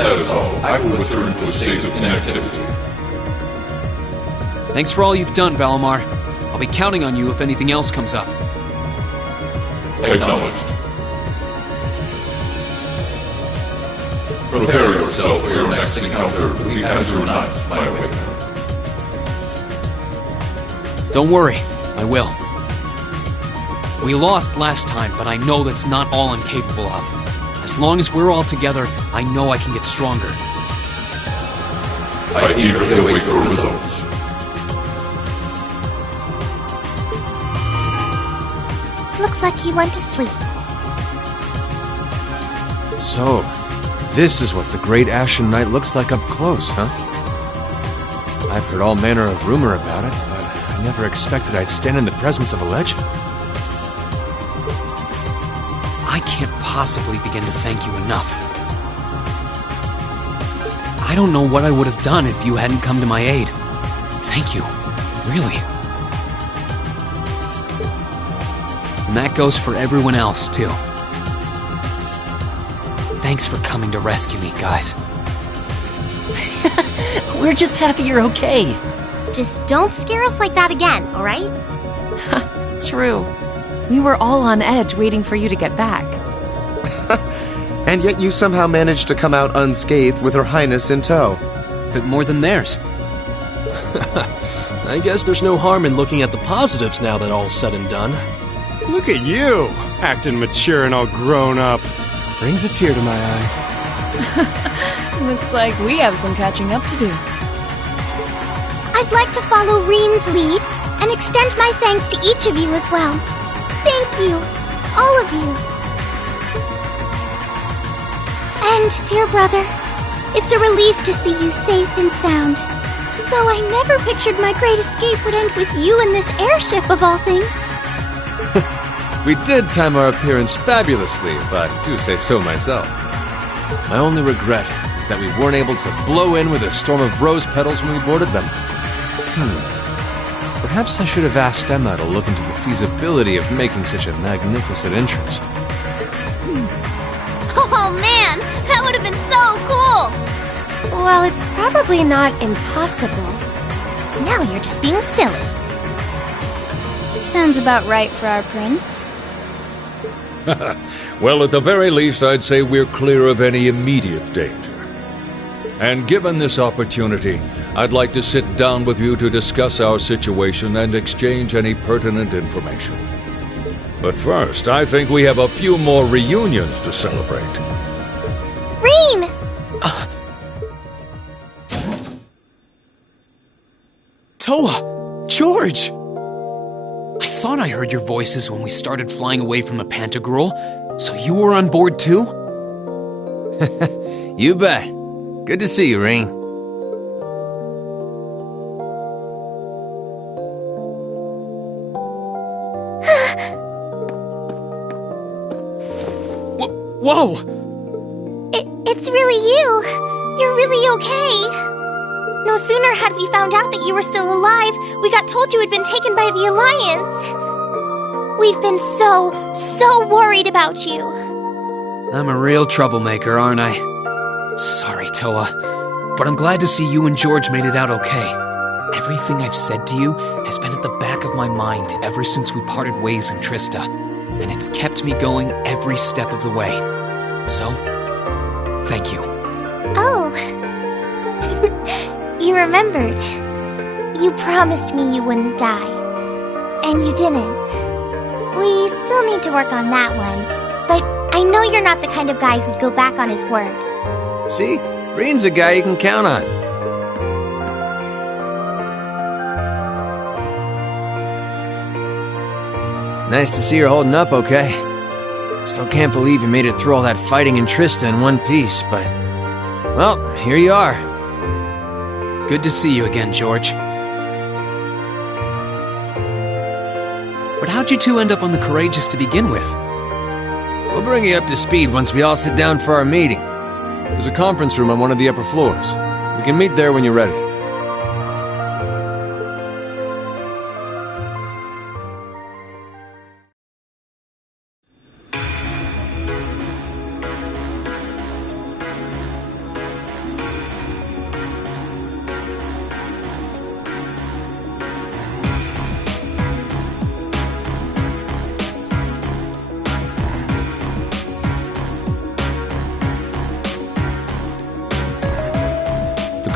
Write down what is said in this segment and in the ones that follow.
that is all, I will return to a state of inactivity. Thanks for all you've done, Valimar. I'll be counting on you if anything else comes up. Acknowledged. Prepare yourself for your next encounter with the Azure Knight, my awakener. Don't worry, I will. We lost last time, but I know that's not all I'm capable of. As long as we're all together, I know I can get stronger. I eagerly await your results. Looks like he went to sleep. So, this is what the Great Ashen Knight looks like up close, huh? I've heard all manner of rumor about it, but I never expected I'd stand in the presence of a legend. I can't possibly begin to thank you enough. I don't know what I would have done if you hadn't come to my aid. Thank you. Really. And that goes for everyone else, too. Thanks for coming to rescue me, guys. We're just happy you're okay. Just don't scare us like that again, alright? True. We were all on edge waiting for you to get back. And yet you somehow managed to come out unscathed with Her Highness in tow. Bit more than theirs. I guess there's no harm in looking at the positives now that all's said and done. Look at you, acting mature and all grown up. Brings a tear to my eye. Looks like we have some catching up to do. I'd like to follow Reen's lead and extend my thanks to each of you as well. Thank you, all of you. And, dear brother, it's a relief to see you safe and sound. Though I never pictured my great escape would end with you in this airship of all things. We did time our appearance fabulously, if I do say so myself. My only regret is that we weren't able to blow in with a storm of rose petals when we boarded them. Perhaps I should have asked Emma to look into the feasibility of making such a magnificent entrance. Oh man, that would have been so cool! Well, it's probably not impossible. Now you're just being silly. Sounds about right for our prince. Well, at the very least, I'd say we're clear of any immediate danger. And given this opportunity, I'd like to sit down with you to discuss our situation and exchange any pertinent information. But first, I think we have a few more reunions to celebrate. Reen! Toa! George! I thought I heard your voices when we started flying away from the Pantagruel, so you were on board too? You bet. Good to see you, Reen. Whoa! It's really you. You're really okay. No sooner had we found out that you were still alive, we got told you had been taken by the Alliance. We've been so worried about you. I'm a real troublemaker, aren't I? Sorry, Toa, but I'm glad to see you and George made it out okay. Everything I've said to you has been at the back of my mind ever since we parted ways in Trista, and it's kept me going every step of the way. So, thank you. Oh. You remembered. You promised me you wouldn't die. And you didn't. We still need to work on that one, but I know you're not the kind of guy who'd go back on his word. See? Reen's a guy you can count on. Nice to see you're holding up okay. Still can't believe you made it through all that fighting in Trista in one piece, but... well, here you are. Good to see you again, George. But how'd you two end up on the Courageous to begin with? We'll bring you up to speed once we all sit down for our meeting. There's a conference room on one of the upper floors. We can meet there when you're ready.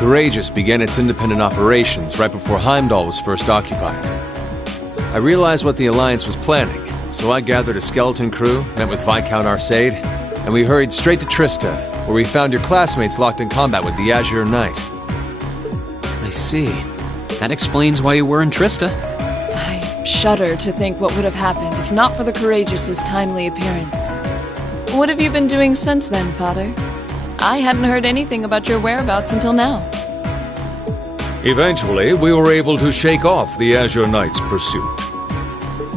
Courageous began its independent operations right before Heimdall was first occupied. I realized what the Alliance was planning, so I gathered a skeleton crew, met with Viscount Arcade, and we hurried straight to Trista, where we found your classmates locked in combat with the Azure Knight. I see. That explains why you were in Trista. I shudder to think what would have happened if not for the Courageous's timely appearance. What have you been doing since then, Father? I hadn't heard anything about your whereabouts until now. Eventually, we were able to shake off the Azure Knight's pursuit.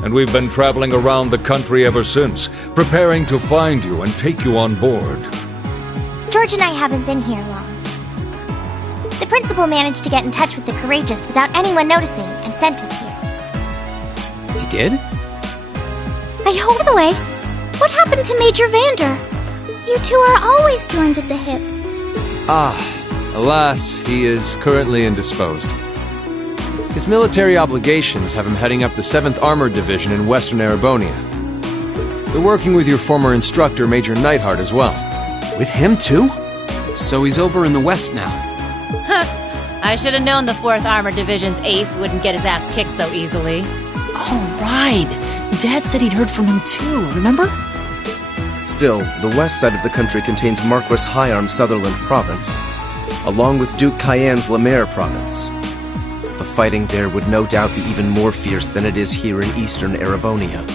And we've been traveling around the country ever since, preparing to find you and take you on board. George and I haven't been here long. The principal managed to get in touch with the Courageous without anyone noticing and sent us here. He did? By the way, what happened to Major Vander? You two are always joined at the hip. Alas, he is currently indisposed. His military obligations have him heading up the 7th Armored Division in Western Erebonia. We're working with your former instructor, Major Neidhart, as well. With him too? So he's over in the west now. I should have known the 4th Armored Division's ace wouldn't get his ass kicked so easily. Oh, right. Dad said he'd heard from him too, remember? Still, the west side of the country contains Marquis Hyarm's Sutherland province, along with Duke Cayenne's Lemaire province. The fighting there would no doubt be even more fierce than it is here in eastern Erebonia.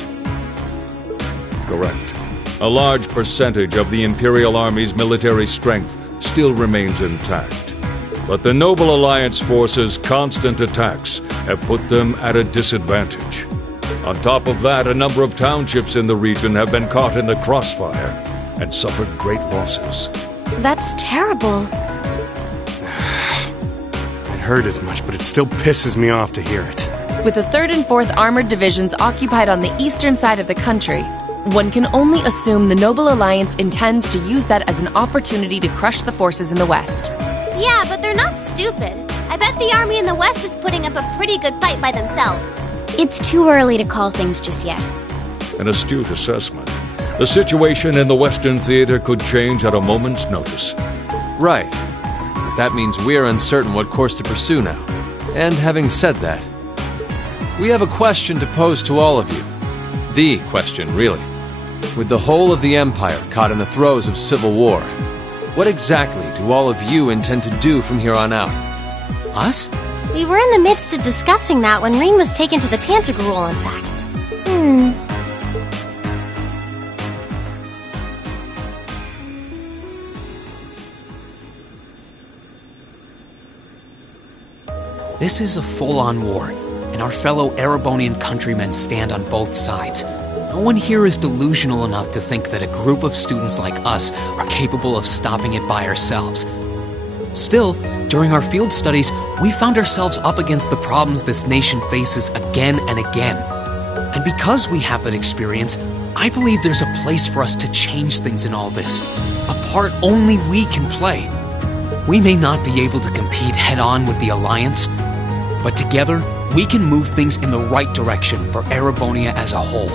Correct. A large percentage of the Imperial Army's military strength still remains intact. But the Noble Alliance forces' constant attacks have put them at a disadvantage. On top of that, a number of townships in the region have been caught in the crossfire and suffered great losses. That's terrible. I'd heard as much, but it still pisses me off to hear it. With the 3rd and 4th Armored Divisions occupied on the eastern side of the country, one can only assume the Noble Alliance intends to use that as an opportunity to crush the forces in the west. Yeah, but they're not stupid. I bet the army in the west is putting up a pretty good fight by themselves. It's too early to call things just yet. An astute assessment. The situation in the Western Theater could change at a moment's notice. Right. That means we're uncertain what course to pursue now. And having said that, we have a question to pose to all of you. The question, really. With the whole of the Empire caught in the throes of civil war, what exactly do all of you intend to do from here on out? Us? We were in the midst of discussing that when Reen was taken to the Pantagruel, in fact. This is a full-on war, and our fellow Erebonian countrymen stand on both sides. No one here is delusional enough to think that a group of students like us are capable of stopping it by ourselves. Still, during our field studies, we found ourselves up against the problems this nation faces again and again. And because we have that experience, I believe there's a place for us to change things in all this, a part only we can play. We may not be able to compete head-on with the Alliance, but together, we can move things in the right direction for Erebonia as a whole.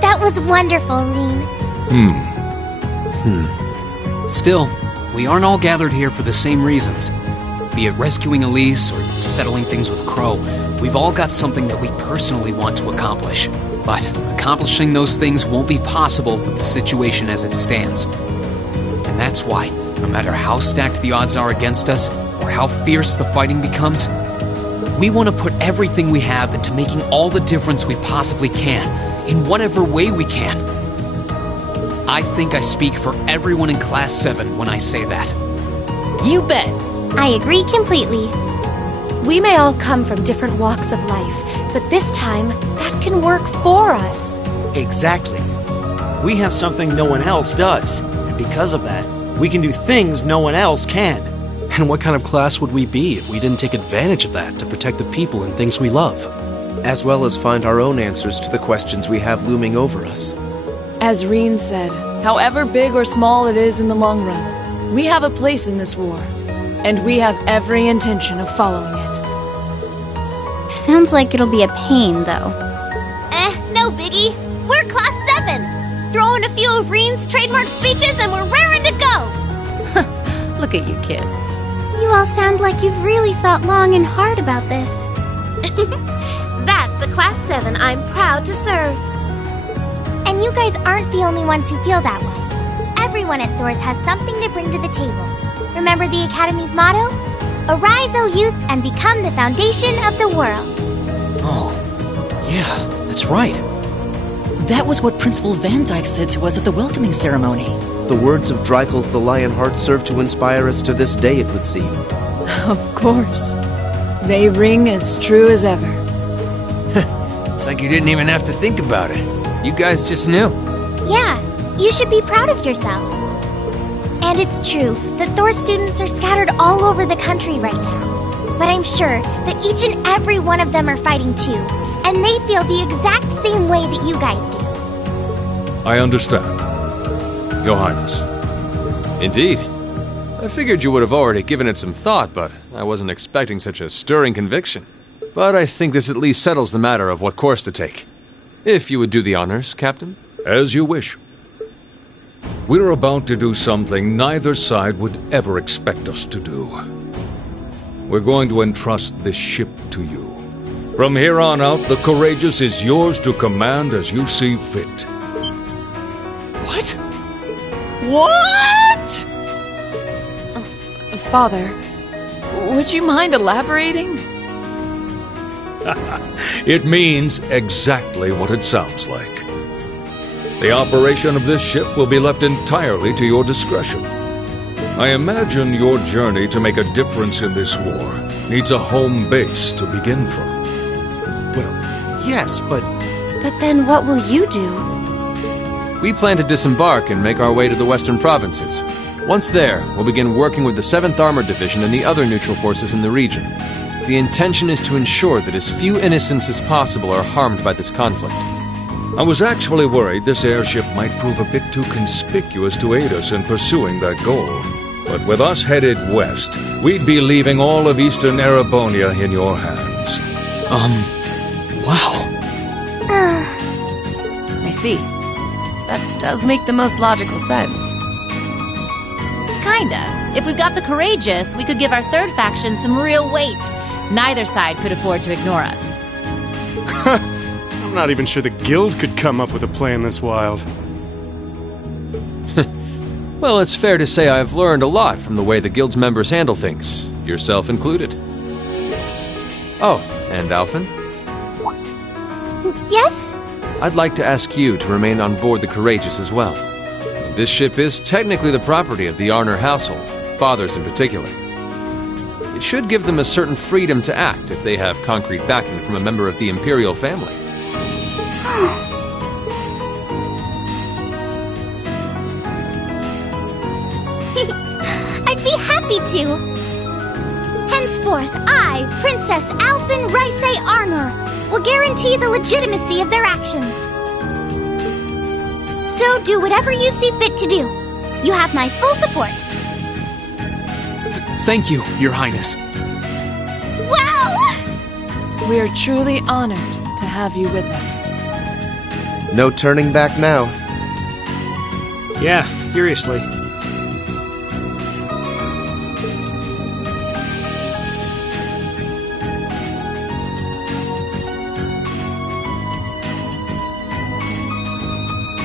That was wonderful, Reen. Still, we aren't all gathered here for the same reasons. Be it rescuing Elise or settling things with Crow, we've all got something that we personally want to accomplish. But accomplishing those things won't be possible with the situation as it stands. And that's why, no matter how stacked the odds are against us, or how fierce the fighting becomes, we want to put everything we have into making all the difference we possibly can, in whatever way we can. I think I speak for everyone in Class 7 when I say that. You bet! I agree completely. We may all come from different walks of life, but this time, that can work for us. Exactly. We have something no one else does, and because of that, we can do things no one else can. And what kind of class would we be if we didn't take advantage of that to protect the people and things we love? As well as find our own answers to the questions we have looming over us. As Reen said, however big or small it is in the long run, we have a place in this war, and we have every intention of following it. Sounds like it'll be a pain, though. No biggie. We're Class 7. Throw in a few of Reen's trademark speeches and we're raring to go. Look at you, kid. all sound like you've really thought long and hard about this. That's the Class 7 I'm proud to serve. And you guys aren't the only ones who feel that way. Everyone at Thor's has something to bring to the table. Remember the Academy's motto? Arise, O youth, and become the foundation of the world. Oh, yeah, that's right. That was what Principal Van Dyke said to us at the welcoming ceremony. The words of Dreikel's the Lionheart serve to inspire us to this day, it would seem. Of course. They ring as true as ever. It's like you didn't even have to think about it. You guys just knew. Yeah, you should be proud of yourselves. And it's true that Thor students are scattered all over the country right now. But I'm sure that each and every one of them are fighting too, and they feel the exact same way that you guys do. I understand, Your Highness. Indeed. I figured you would have already given it some thought, but I wasn't expecting such a stirring conviction. But I think this at least settles the matter of what course to take. If you would do the honors, Captain. As you wish. We're about to do something neither side would ever expect us to do. We're going to entrust this ship to you. From here on out, the Courageous is yours to command as you see fit. What? What? Father, would you mind elaborating? It means exactly what it sounds like. The operation of this ship will be left entirely to your discretion. I imagine your journey to make a difference in this war needs a home base to begin from. Well, yes, but then what will you do? We plan to disembark and make our way to the western provinces. Once there, we'll begin working with the 7th Armored Division and the other neutral forces in the region. The intention is to ensure that as few innocents as possible are harmed by this conflict. I was actually worried this airship might prove a bit too conspicuous to aid us in pursuing that goal. But with us headed west, we'd be leaving all of Eastern Erebonia in your hands. Wow. I see. That does make the most logical sense. Kinda. If we've got the Courageous, we could give our third faction some real weight. Neither side could afford to ignore us. I'm not even sure the Guild could come up with a plan this wild. Well, it's fair to say I've learned a lot from the way the Guild's members handle things, yourself included. Oh, and Alphen? Yes? I'd like to ask you to remain on board the Courageous as well. This ship is technically the property of the Arner household, fathers in particular. It should give them a certain freedom to act if they have concrete backing from a member of the Imperial family. I'd be happy to. Henceforth, I, Princess Alphen Raisay Arnor, will guarantee the legitimacy of their actions. So do whatever you see fit to do. You have my full support. Thank you, Your Highness. Wow! We're truly honored to have you with us. No turning back now. Yeah, seriously.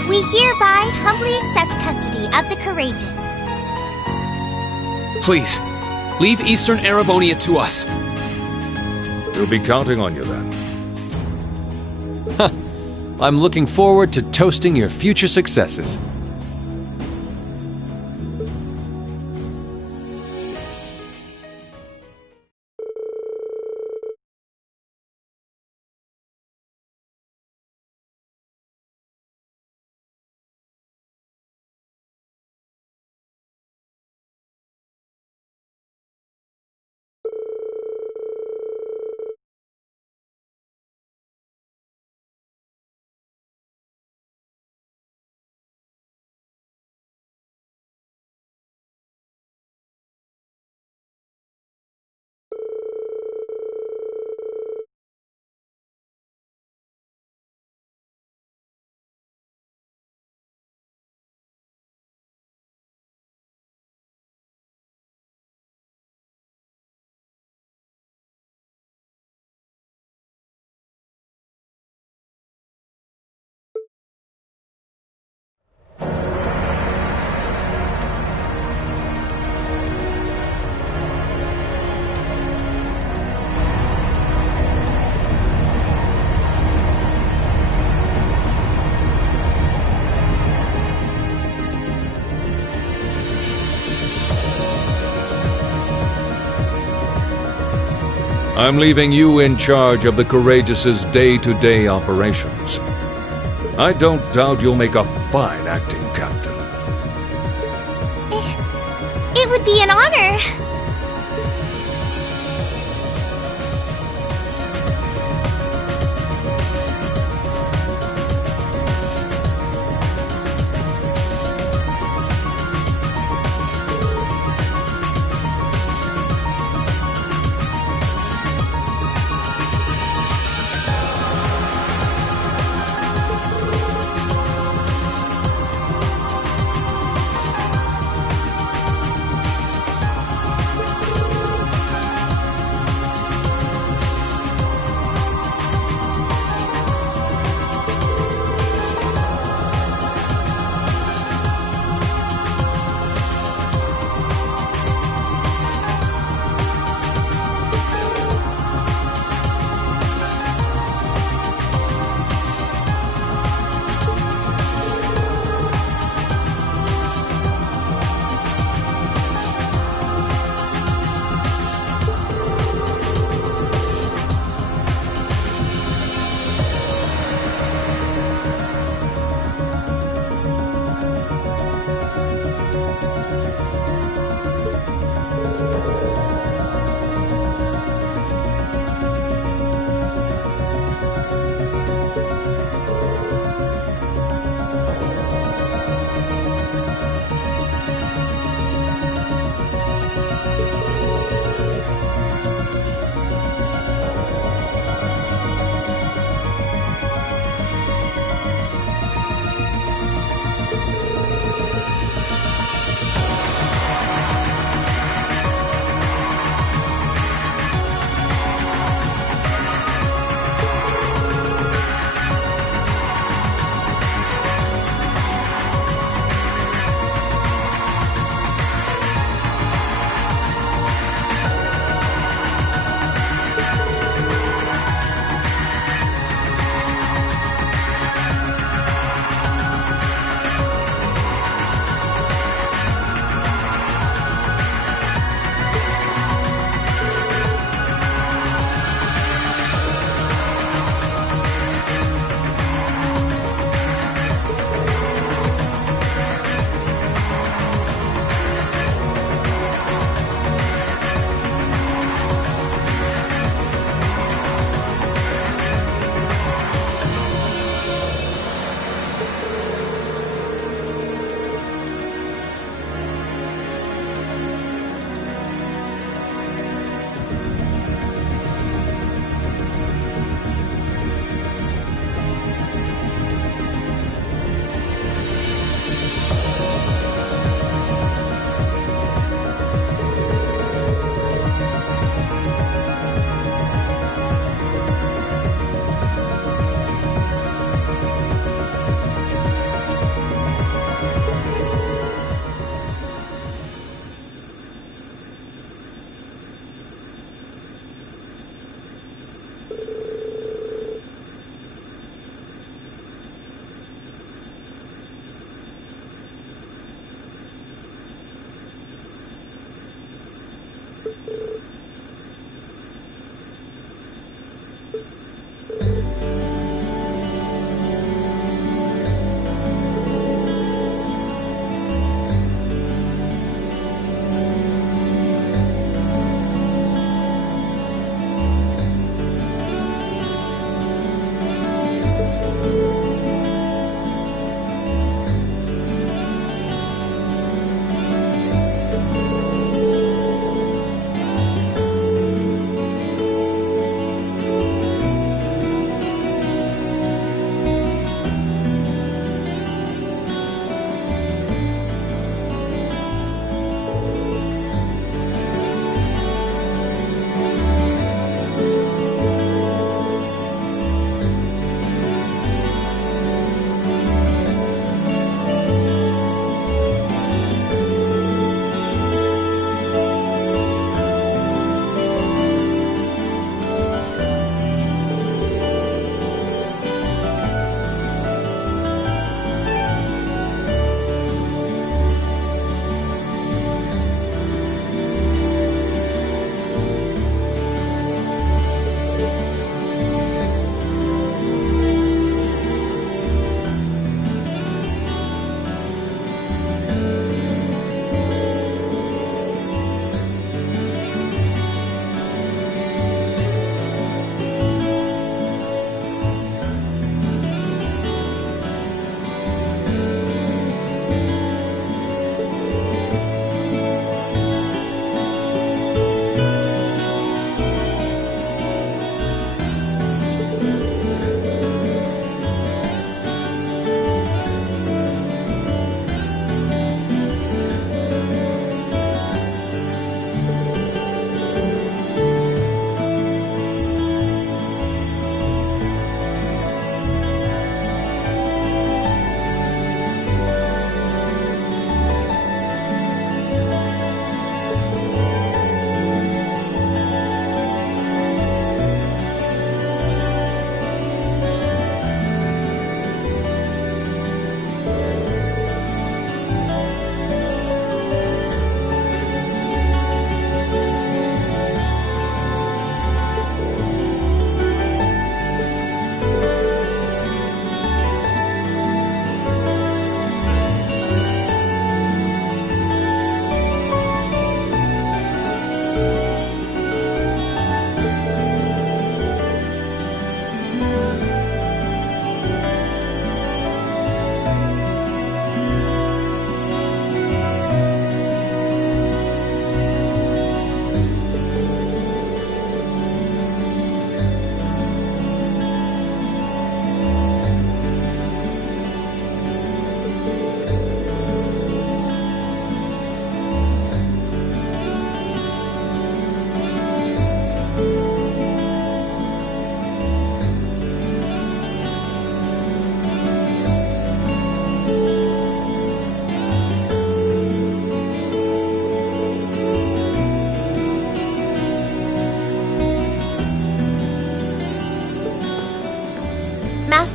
We hereby humbly accept custody of the Courageous. Please, leave Eastern Erebonia to us. We'll be counting on you then. I'm looking forward to toasting your future successes. I'm leaving you in charge of the Courageous' day-to-day operations. I don't doubt you'll make a fine acting captain. It would be an honor.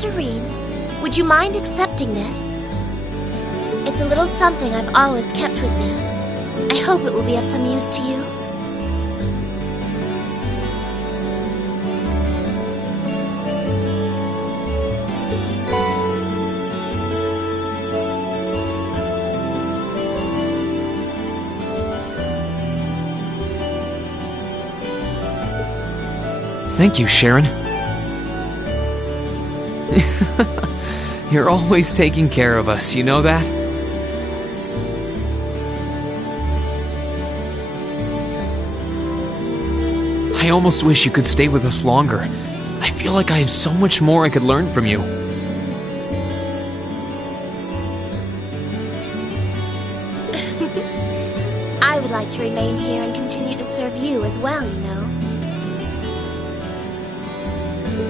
Sister Reen, would you mind accepting this? It's a little something I've always kept with me. I hope it will be of some use to you. Thank you, Sharon. You're always taking care of us, you know that? I almost wish you could stay with us longer. I feel like I have so much more I could learn from you. I would like to remain here and continue to serve you as well, you know.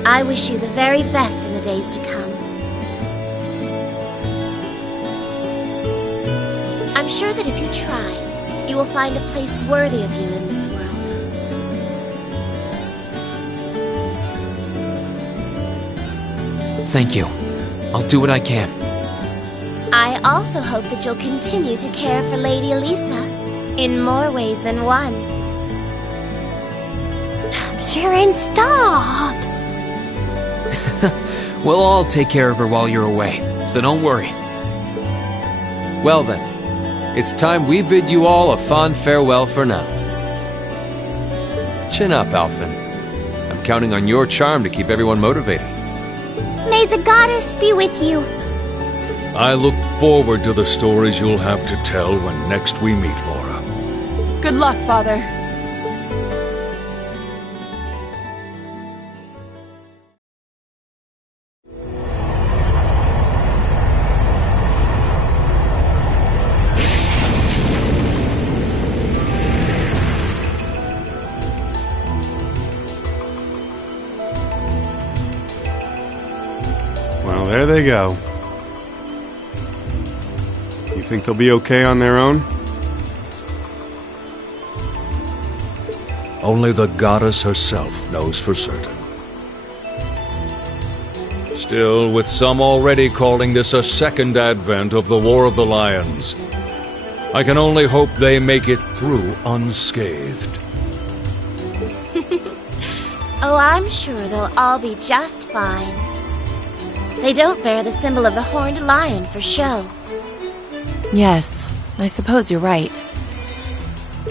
I wish you the very best in the days to come. I'm sure that if you try, you will find a place worthy of you in this world. Thank you. I'll do what I can. I also hope that you'll continue to care for Lady Elisa in more ways than one. Sharon, stop! We'll all take care of her while you're away, so don't worry. Well then, it's time we bid you all a fond farewell for now. Chin up, Alphen. I'm counting on your charm to keep everyone motivated. May the goddess be with you. I look forward to the stories you'll have to tell when next we meet, Laura. Good luck, Father. Well, there they go. You think they'll be okay on their own? Only the goddess herself knows for certain. Still, with some already calling this a second advent of the War of the Lions, I can only hope they make it through unscathed. Oh, I'm sure they'll all be just fine. They don't bear the symbol of the horned lion for show. Yes, I suppose you're right.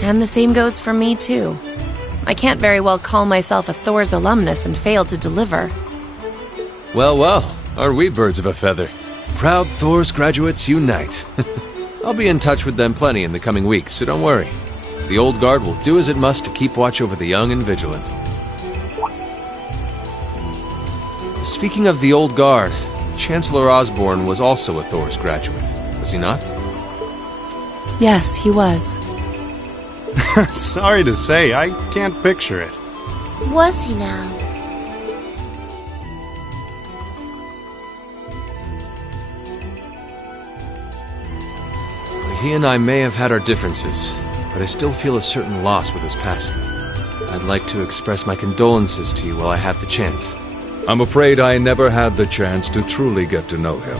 And the same goes for me, too. I can't very well call myself a Thor's alumnus and fail to deliver. Well, well, are we birds of a feather? Proud Thor's graduates unite. I'll be in touch with them plenty in the coming weeks, so don't worry. The Old Guard will do as it must to keep watch over the young and vigilant. Speaking of the Old Guard, Chancellor Osborne was also a Thor's graduate, was he not? Yes, he was. Sorry to say, I can't picture it. Was he now? He and I may have had our differences, but I still feel a certain loss with his passing. I'd like to express my condolences to you while I have the chance. I'm afraid I never had the chance to truly get to know him.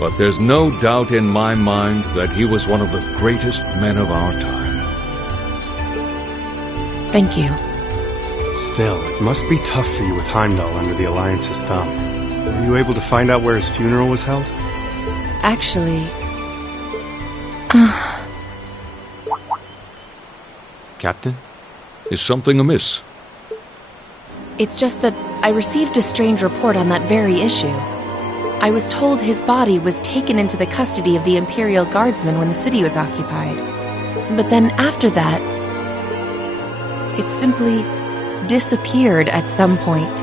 But there's no doubt in my mind that he was one of the greatest men of our time. Thank you. Still, it must be tough for you with Heimdall under the Alliance's thumb. Were you able to find out where his funeral was held? Actually... Captain? Is something amiss? It's just that I received a strange report on that very issue. I was told his body was taken into the custody of the Imperial Guardsmen when the city was occupied. But then after that, it simply disappeared at some point.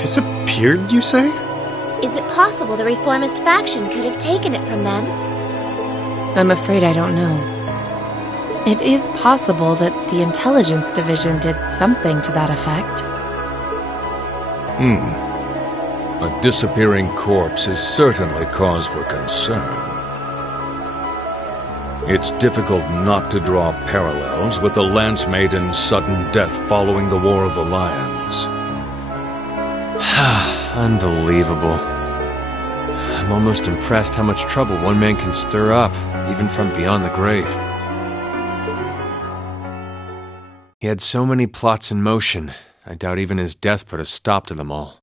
Disappeared, you say? Is it possible the Reformist faction could have taken it from them? I'm afraid I don't know. It is possible that the Intelligence Division did something to that effect. A disappearing corpse is certainly cause for concern. It's difficult not to draw parallels with the Lance Maiden's sudden death following the War of the Lions. Unbelievable. I'm almost impressed how much trouble one man can stir up, even from beyond the grave. He had so many plots in motion, I doubt even his death put a stop to them all.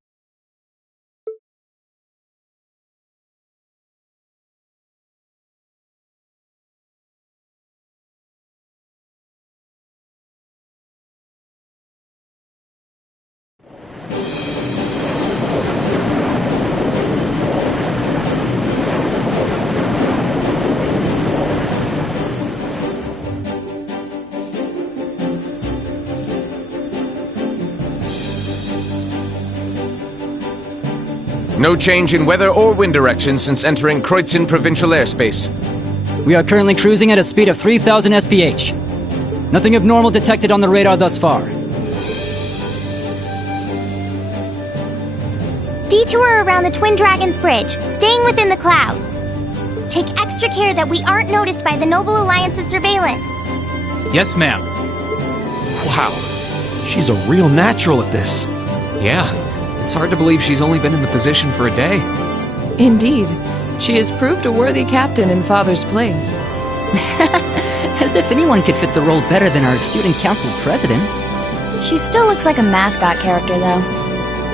No change in weather or wind direction since entering Kreutzen provincial airspace. We are currently cruising at a speed of 3,000 SPH. Nothing abnormal detected on the radar thus far. Detour around the Twin Dragons Bridge, staying within the clouds. Take extra care that we aren't noticed by the Noble Alliance's surveillance. Yes, ma'am. Wow, she's a real natural at this. Yeah, it's hard to believe she's only been in the position for a day. Indeed. She has proved a worthy captain in Father's place. As if anyone could fit the role better than our student council president. She still looks like a mascot character, though.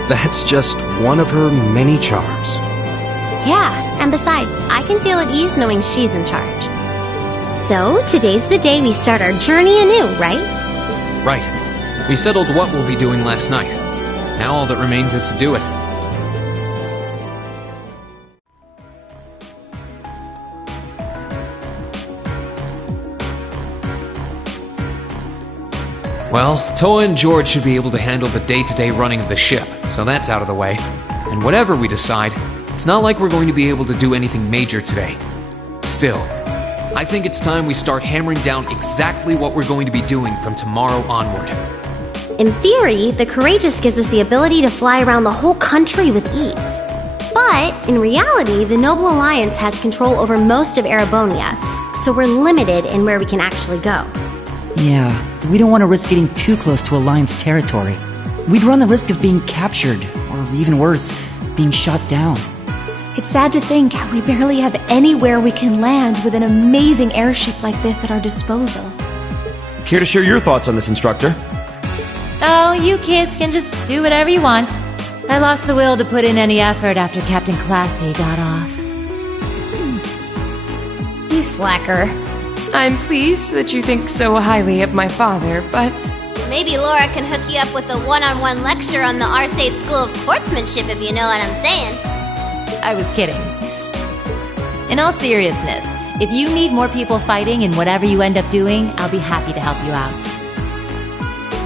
That's just one of her many charms. Yeah, and besides, I can feel at ease knowing she's in charge. So, today's the day we start our journey anew, right? Right. We settled what we'll be doing last night. Now all that remains is to do it. Well, Toa and George should be able to handle the day-to-day running of the ship, so that's out of the way. And whatever we decide, it's not like we're going to be able to do anything major today. Still, I think it's time we start hammering down exactly what we're going to be doing from tomorrow onward. In theory, the Courageous gives us the ability to fly around the whole country with ease. But, in reality, the Noble Alliance has control over most of Erebonia, so we're limited in where we can actually go. Yeah, we don't want to risk getting too close to Alliance territory. We'd run the risk of being captured, or even worse, being shot down. It's sad to think how we barely have anywhere we can land with an amazing airship like this at our disposal. Care to share your thoughts on this, instructor? Oh, you kids can just do whatever you want. I lost the will to put in any effort after Captain Classy got off. You slacker. I'm pleased that you think so highly of my father, but... Maybe Laura can hook you up with a one-on-one lecture on the Arcade School of Sportsmanship, if you know what I'm saying. I was kidding. In all seriousness, if you need more people fighting in whatever you end up doing, I'll be happy to help you out.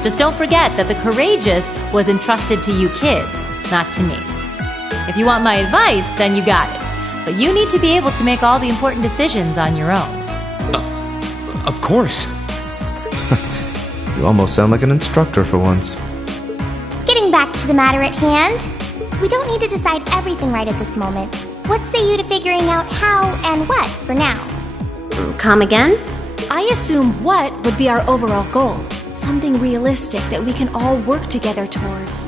Just don't forget that the Courageous was entrusted to you kids, not to me. If you want my advice, then you got it. But you need to be able to make all the important decisions on your own. Of course. You almost sound like an instructor for once. Getting back to the matter at hand, we don't need to decide everything right at this moment. What say you to figuring out how and what for now? Come again? I assume what would be our overall goal. Something realistic that we can all work together towards.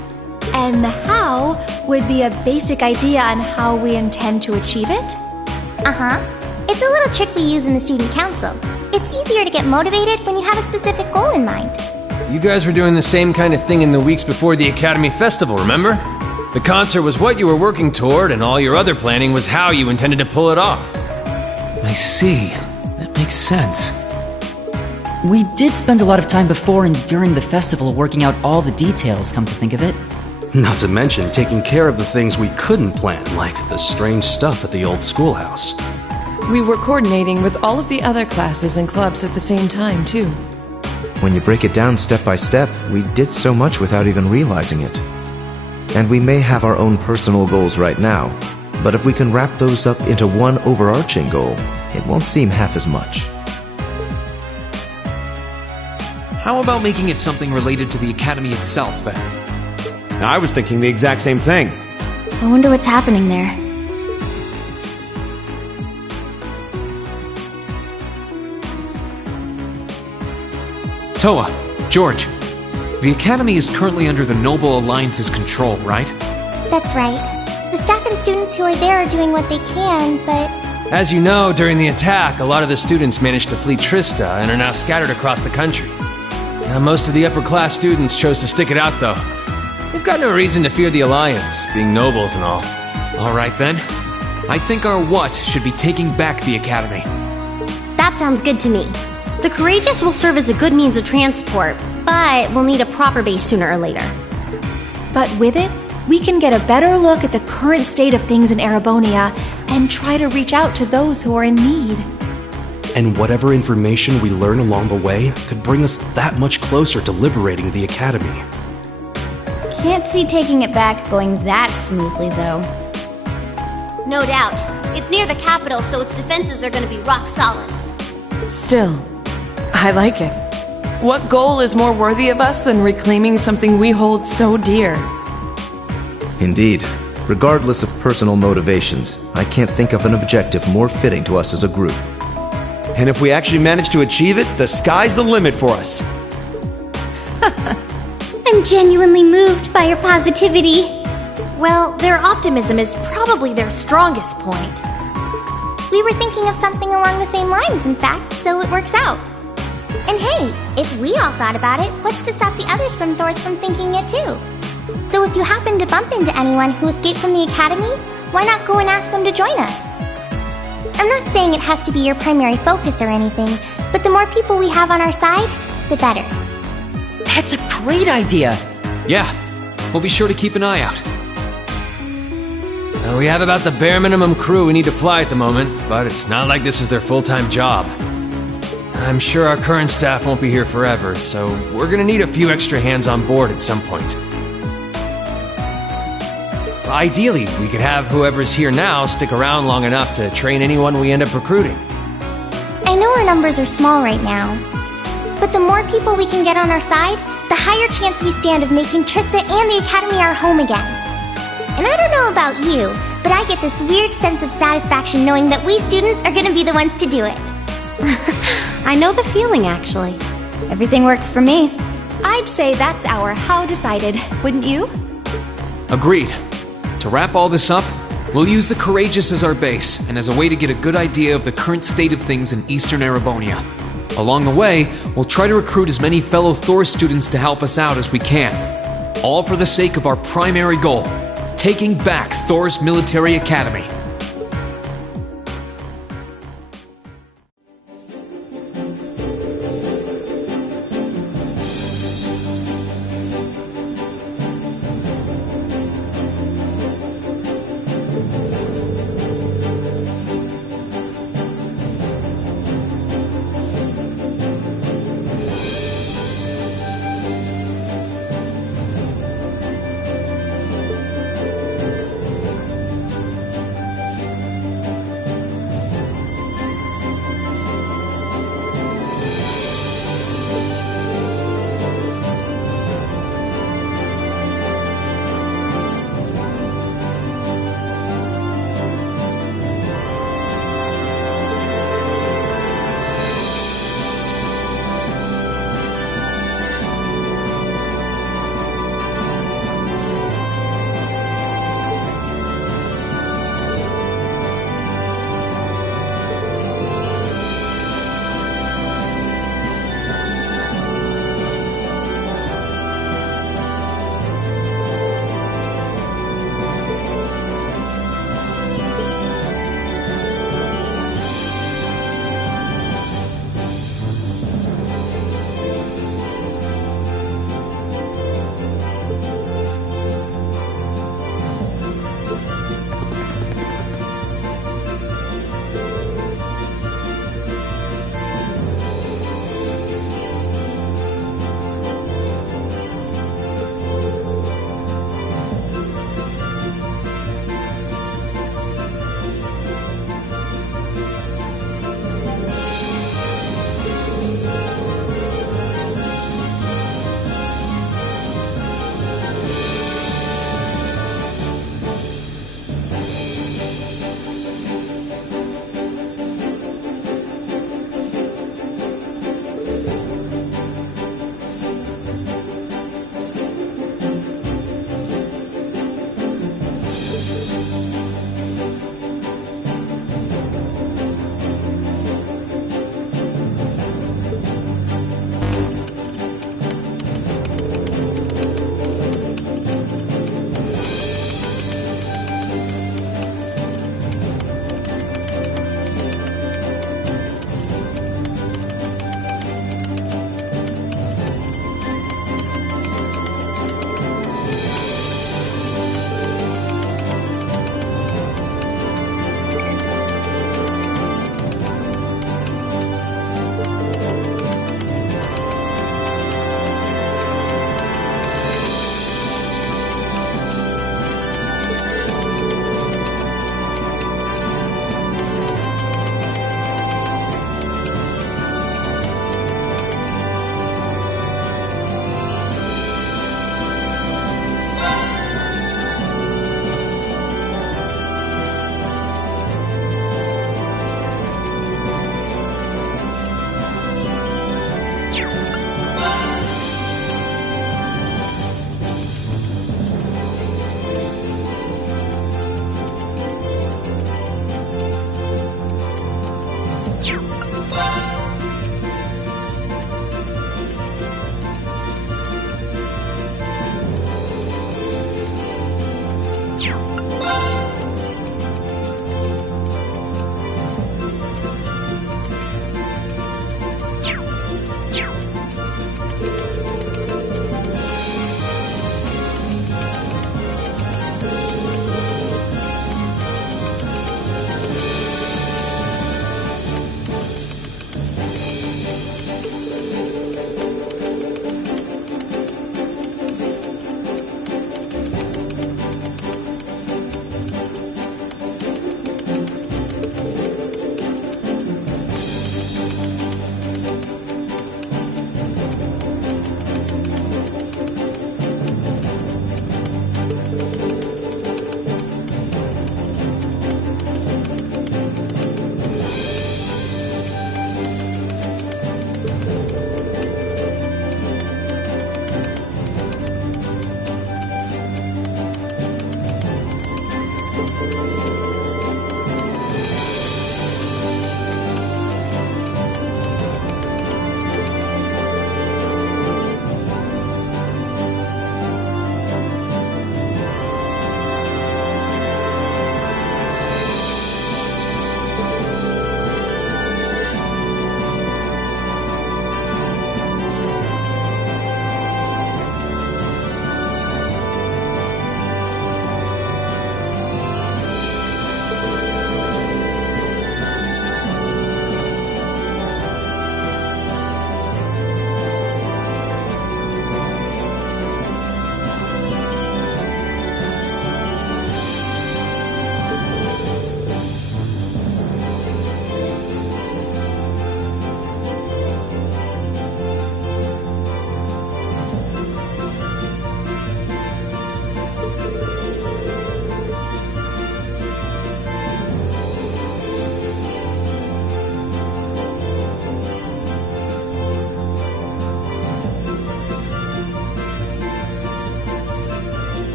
And the how would be a basic idea on how we intend to achieve it? Uh-huh. It's a little trick we use in the student council. It's easier to get motivated when you have a specific goal in mind. You guys were doing the same kind of thing in the weeks before the Academy Festival, remember? The concert was what you were working toward, and all your other planning was how you intended to pull it off. I see. That makes sense. We did spend a lot of time before and during the festival working out all the details, come to think of it. Not to mention taking care of the things we couldn't plan, like the strange stuff at the old schoolhouse. We were coordinating with all of the other classes and clubs at the same time, too. When you break it down step by step, we did so much without even realizing it. And we may have our own personal goals right now, but if we can wrap those up into one overarching goal, it won't seem half as much. How about making it something related to the Academy itself, then? I was thinking the exact same thing. I wonder what's happening there. Toa, George, the Academy is currently under the Noble Alliance's control, right? That's right. The staff and students who are there are doing what they can, but... As you know, during the attack, a lot of the students managed to flee Trista and are now scattered across the country. Now, most of the upper-class students chose to stick it out, though. They've got no reason to fear the Alliance, being nobles and all. Alright then. I think our what should be taking back the Academy. That sounds good to me. The Courageous will serve as a good means of transport, but we'll need a proper base sooner or later. But with it, we can get a better look at the current state of things in Erebonia and try to reach out to those who are in need. And whatever information we learn along the way could bring us that much closer to liberating the Academy. Can't see taking it back going that smoothly, though. No doubt. It's near the capital, so its defenses are going to be rock solid. Still, I like it. What goal is more worthy of us than reclaiming something we hold so dear? Indeed. Regardless of personal motivations, I can't think of an objective more fitting to us as a group. And if we actually manage to achieve it, the sky's the limit for us. I'm genuinely moved by your positivity. Well, their optimism is probably their strongest point. We were thinking of something along the same lines, in fact, so it works out. And hey, if we all thought about it, what's to stop the others from Thors from thinking it too? So if you happen to bump into anyone who escaped from the Academy, why not go and ask them to join us? I'm not saying it has to be your primary focus or anything, but the more people we have on our side, the better. That's a great idea! Yeah, we'll be sure to keep an eye out. We have about the bare minimum crew we need to fly at the moment, but it's not like this is their full-time job. I'm sure our current staff won't be here forever, so we're gonna need a few extra hands on board at some point. Ideally, we could have whoever's here now stick around long enough to train anyone we end up recruiting. I know our numbers are small right now, but the more people we can get on our side, the higher chance we stand of making Trista and the Academy our home again. And I don't know about you, but I get this weird sense of satisfaction knowing that we students are gonna be the ones to do it. I know the feeling, actually. Everything works for me. I'd say that's our how decided, wouldn't you? Agreed. To wrap all this up, we'll use the Courageous as our base, and as a way to get a good idea of the current state of things in Eastern Erebonia. Along the way, we'll try to recruit as many fellow Thor students to help us out as we can. All for the sake of our primary goal, taking back Thor's Military Academy.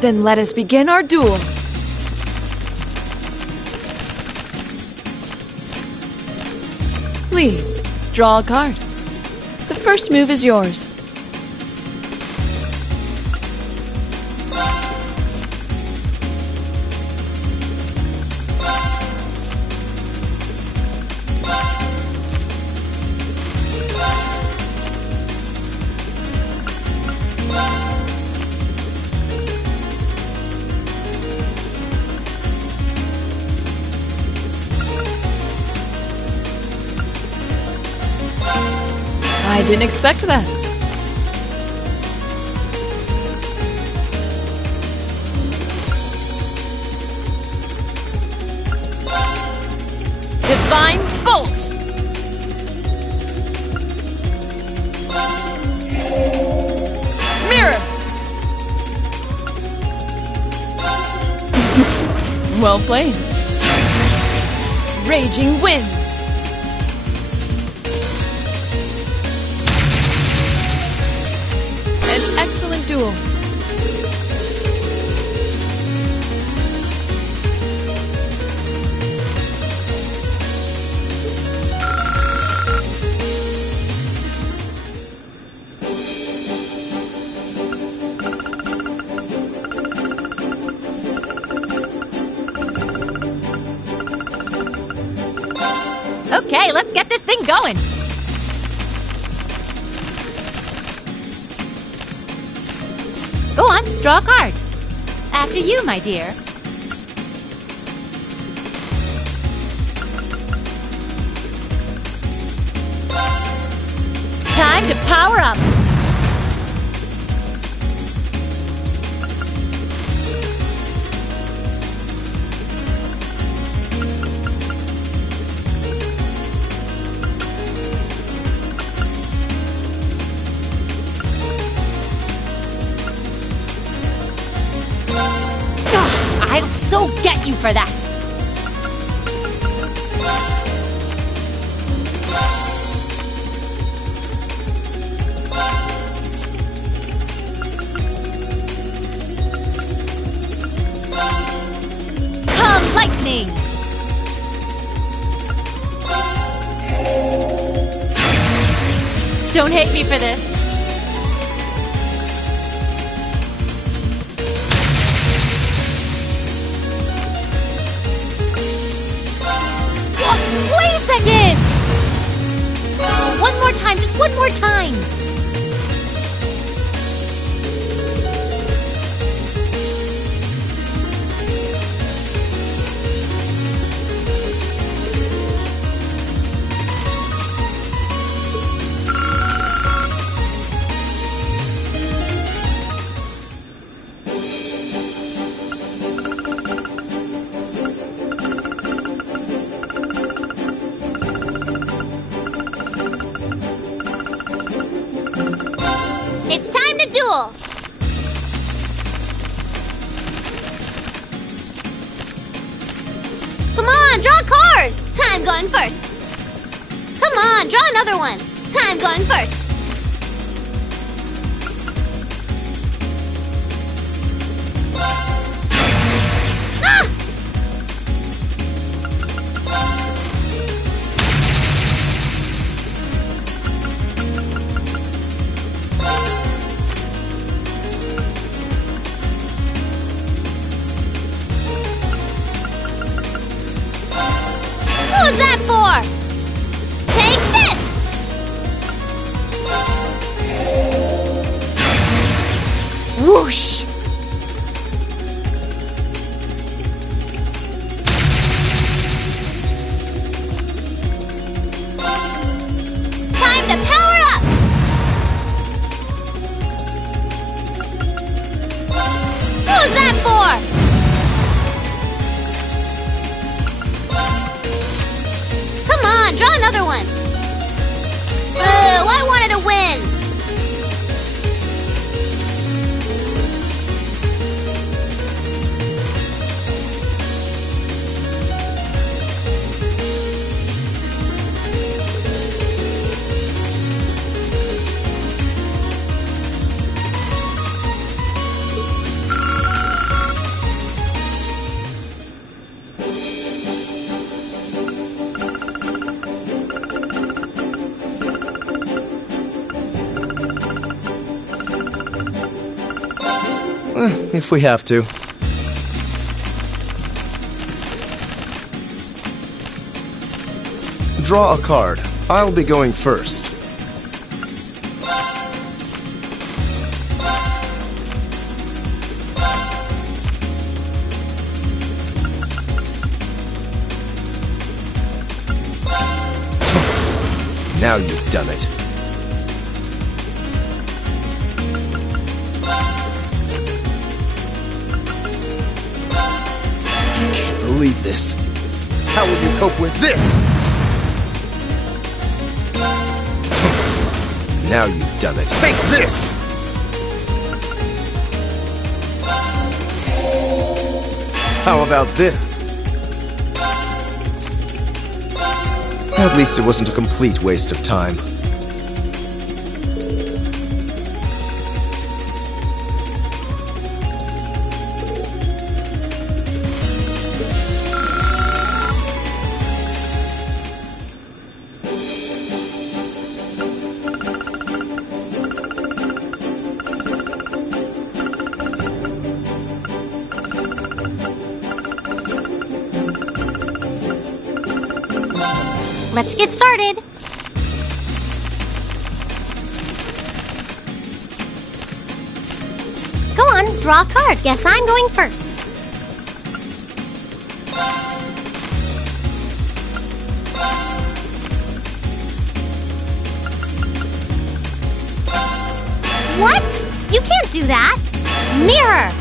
Then let us begin our duel. Please, draw a card. The first move is yours. I didn't expect that. Divine Bolt! Mirror! Well played. Raging Winds! An excellent duel. Okay, let's get this thing going. Go on, draw a card. After you, my dear. Time to power up. I'll so get you for that! Come, lightning! Don't hate me for this. Wait a second! One more time, just one more time! It's time to duel! Come on, draw a card! I'm going first. Come on, draw another one. I'm going first. Ah! Who's that for? Take this! Whoosh! Time to power up! Who's that for? Come on, draw another one. I wanted to win. If we have to. Draw a card. I'll be going first. Now you've done it. I can't believe this. How will you cope with this? Now you've done it. Take this! How about this? At least it wasn't a complete waste of time. Let's get started. Go on, draw a card. Guess I'm going first. What? You can't do that. Mirror.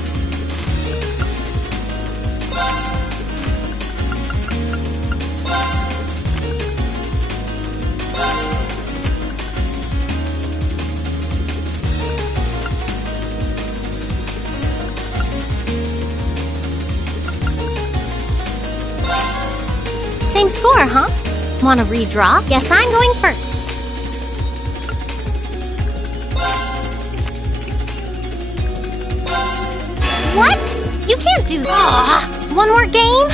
Same score, huh? Want to redraw? Guess I'm going first. What? You can't do that. One more game?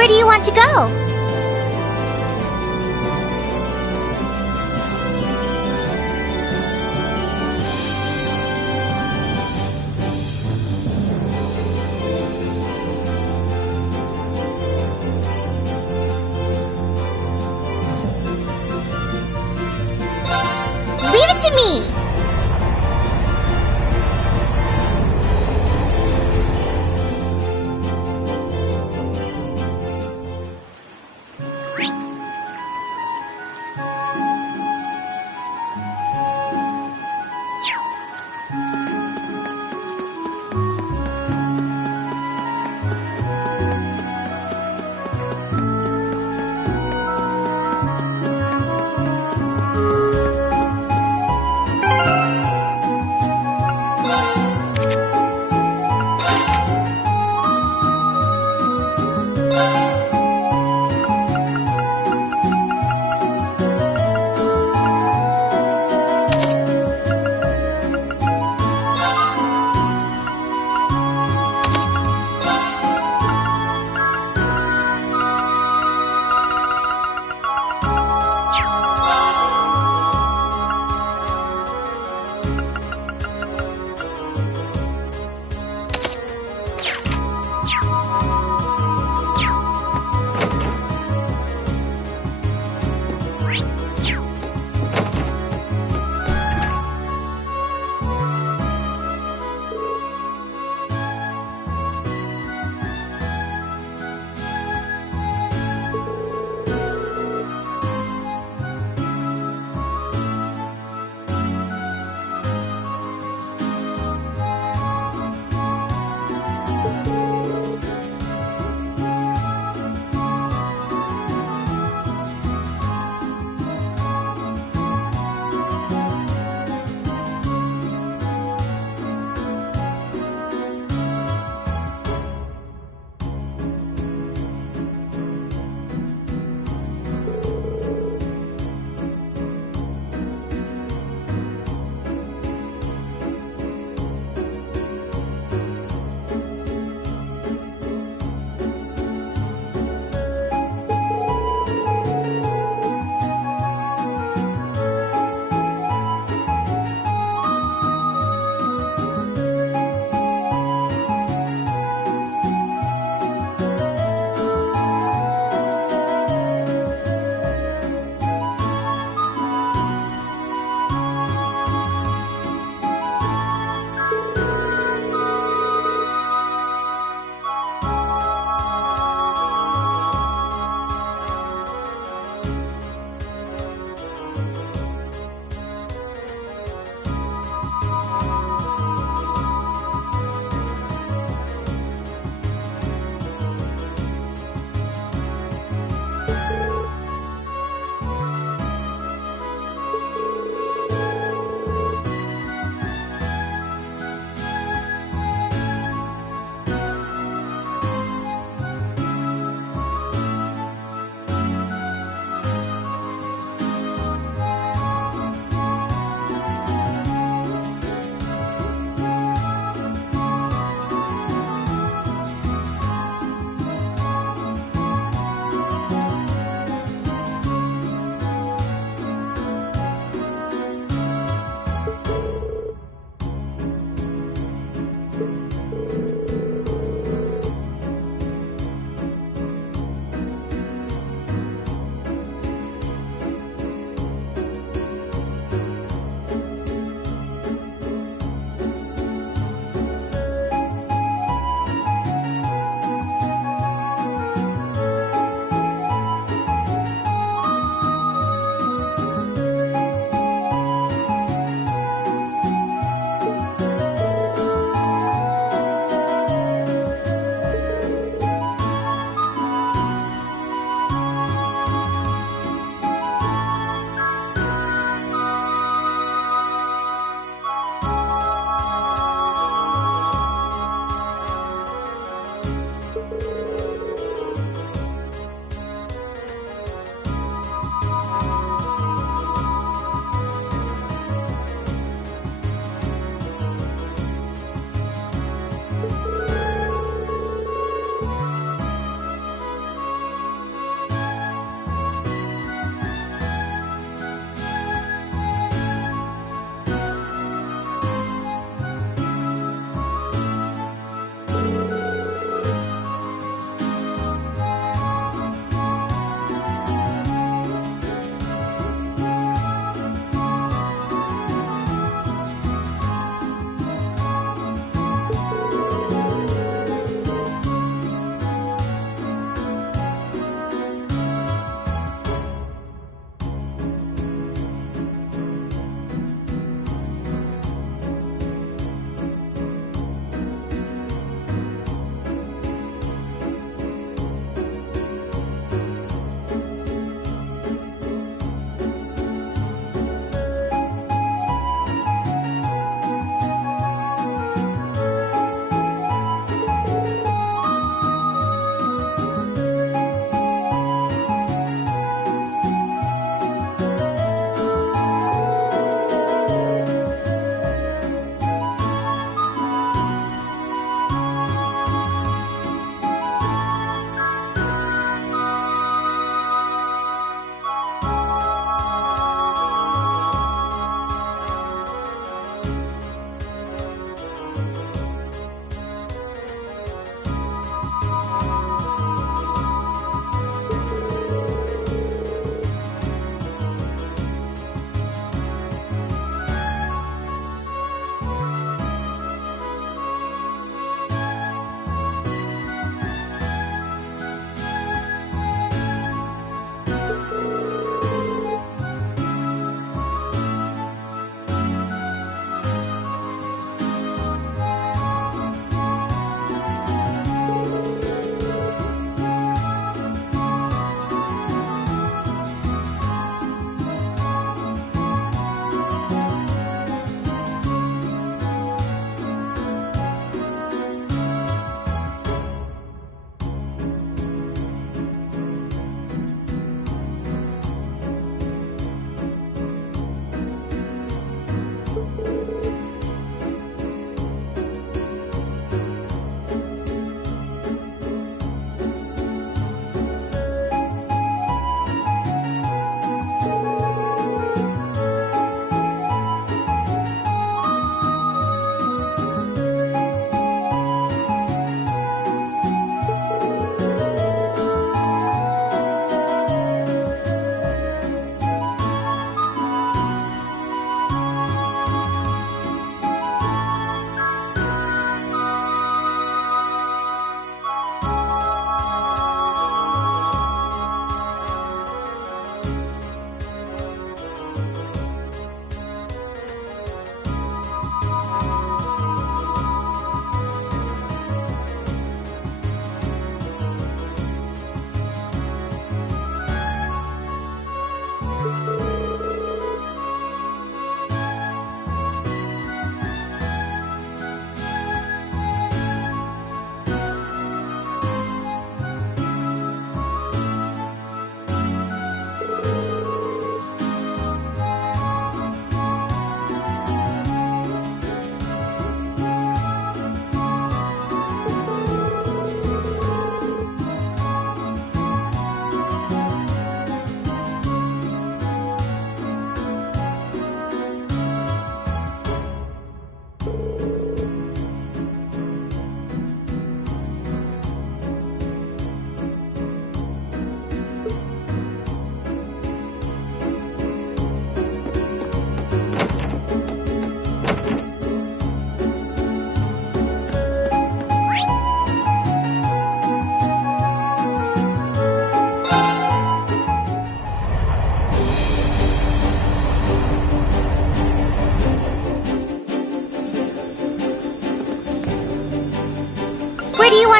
Where do you want to go?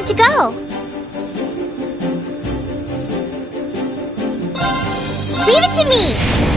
want to go? Leave it to me!